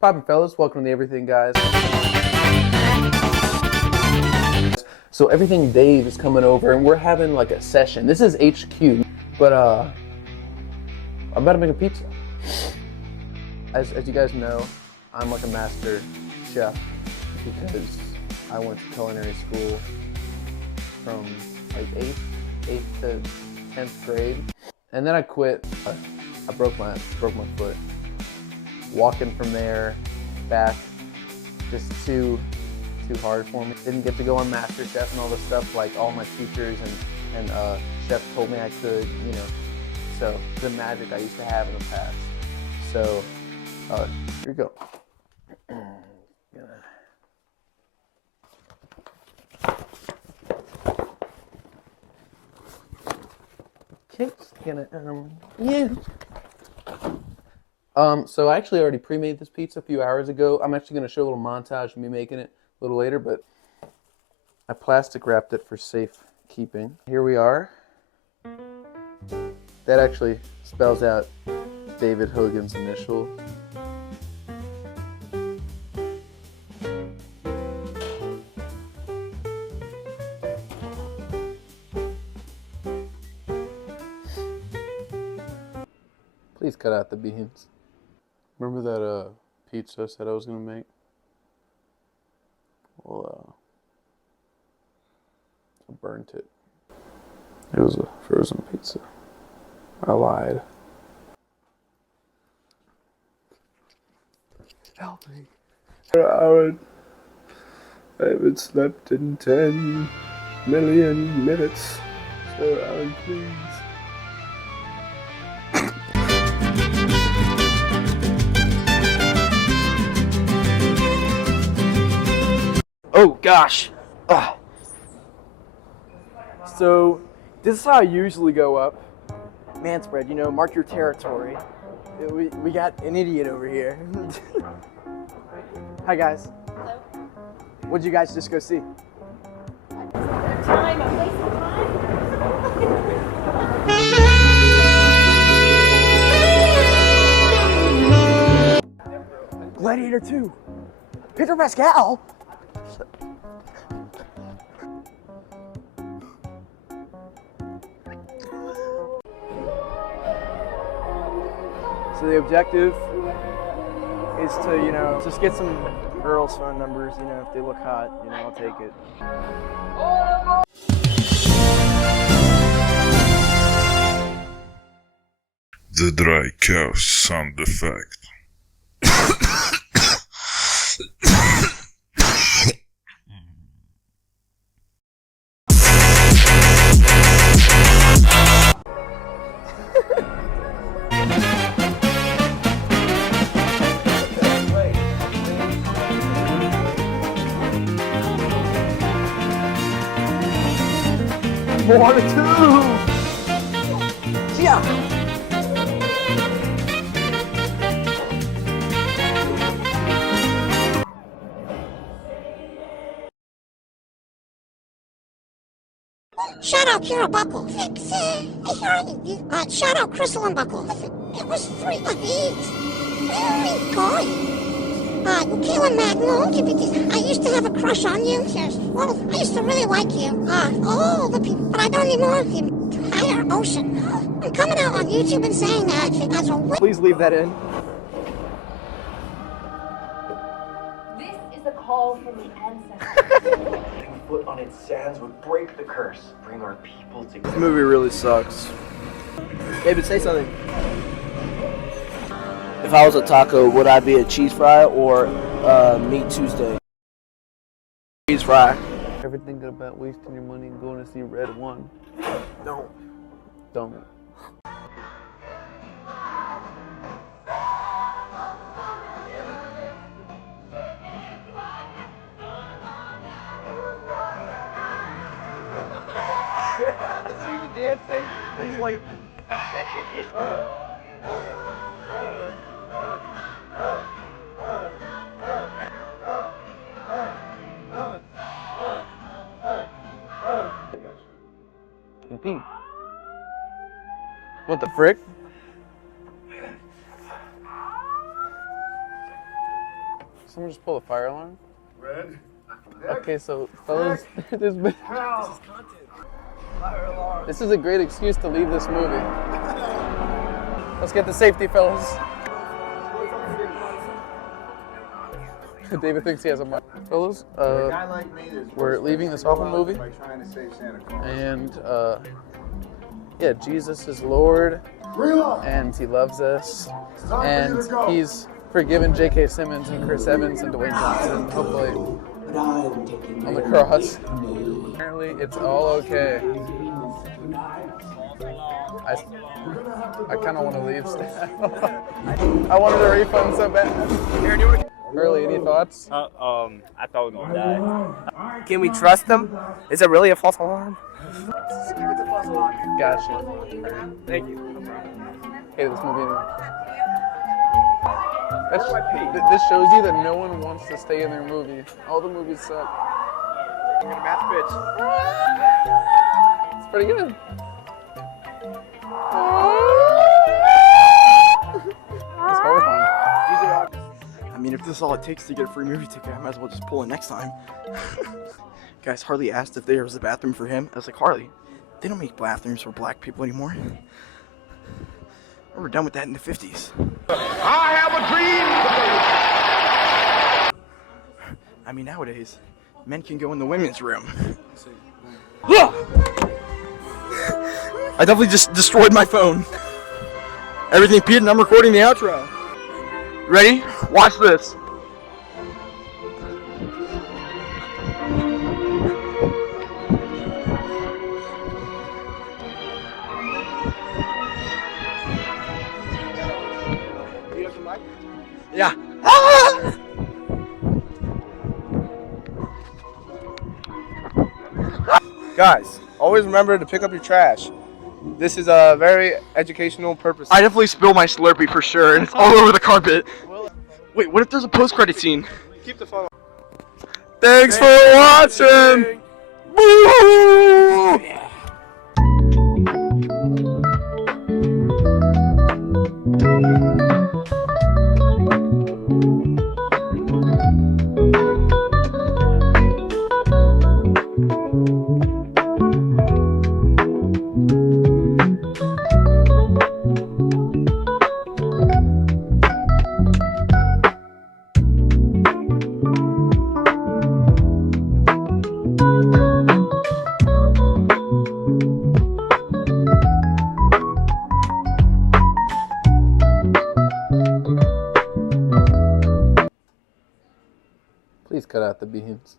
Poppin' fellas, welcome to the Everything Guys. So Everything Dave is coming over and we're having like a session. This is HQ, but I'm about to make a pizza. As you guys know, I'm like a master chef because I went to culinary school from like 8th to 10th grade. And then I quit. I broke my foot. Walking from there back, just too hard for me. Didn't get to go on MasterChef and all this stuff like all my teachers and chefs told me I could, you know. So the magic I used to have in the past. So here we go. Okay, yeah. So I actually already pre-made this pizza a few hours ago. I'm actually going to show a little montage of me making it a little later, but I plastic wrapped it for safe keeping. Here we are. That actually spells out David Hogan's initial. Please cut out the beans. Remember that pizza I said I was gonna make? Well, I burnt it. It was a frozen pizza. I lied. Help me. I haven't slept in 10 million minutes. So Alan, please. Oh gosh. Ugh. So this is how I usually go up. Man spread, you know, mark your territory. We got an idiot over here. Hi guys. Hello. What'd you guys just go see? Time, a place of time. Gladiator 2. Pedro Pascal. So the objective is to, you know, just get some girls' phone numbers, you know, if they look hot, you know, I'll take it. The dry cow sound effect. One, two. Yeah. Shout out Kira Buckle. Shout out Crystal and Buckle. It was 3 of these. Very good. You killing Magnolia. I used to have a crush on you. Yes. Well, I used to really like you. All the people, but I don't anymore. The entire ocean. I'm coming out on YouTube and saying that as a Please leave that in. This is a call from the ancestors. Foot on its sands would break the curse, bring our people together. This movie really sucks. David, say something. If I was a taco, would I be a cheese fry or meat Tuesday? Cheese fry. Ever think about wasting your money and going to see Red 1? Don't. Don't. Dancing. He's like. What the frick? Someone just pull the fire alarm. Red. Okay, so fellas, this is a great excuse to leave this movie. Let's get the safety, fellas. David thinks he has a mic. Fellas, we're leaving this awful movie. And, yeah, Jesus is Lord. And he loves us. And he's forgiven J.K. Simmons and Chris Evans and Dwayne Johnson, hopefully, on the cross. Apparently, it's all okay. I kind of want to leave still. I wanted a refund so bad. Early, any thoughts? I thought we were gonna die. Can we trust them? Is it really a false alarm? Gotcha. Thank you. Hate this movie anyway. This shows you that no one wants to stay in their movie. All the movies suck. I'm gonna match pitch. It's pretty good. It's horrifying. I mean, if this is all it takes to get a free movie ticket, I might as well just pull it next time. Guys, Harley asked if there was a bathroom for him. I was like, Harley, they don't make bathrooms for black people anymore. We were done with that in the 50s. I have a dream! I mean, nowadays, men can go in the women's room. I definitely just destroyed my phone. Everything peed and I'm recording the outro. Ready? Watch this. Yeah. Ah! Guys, always remember to pick up your trash. This is a very educational purpose. I definitely spilled my Slurpee for sure, and it's all over the carpet. Wait, what if there's a post-credit scene? Keep the phone on. Thanks for watching! Woo! Please cut out the beans.